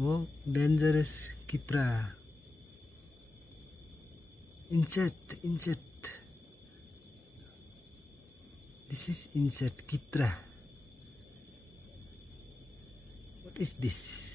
Oh, dangerous Kitra. Insect. This is insect Kitra. What is this?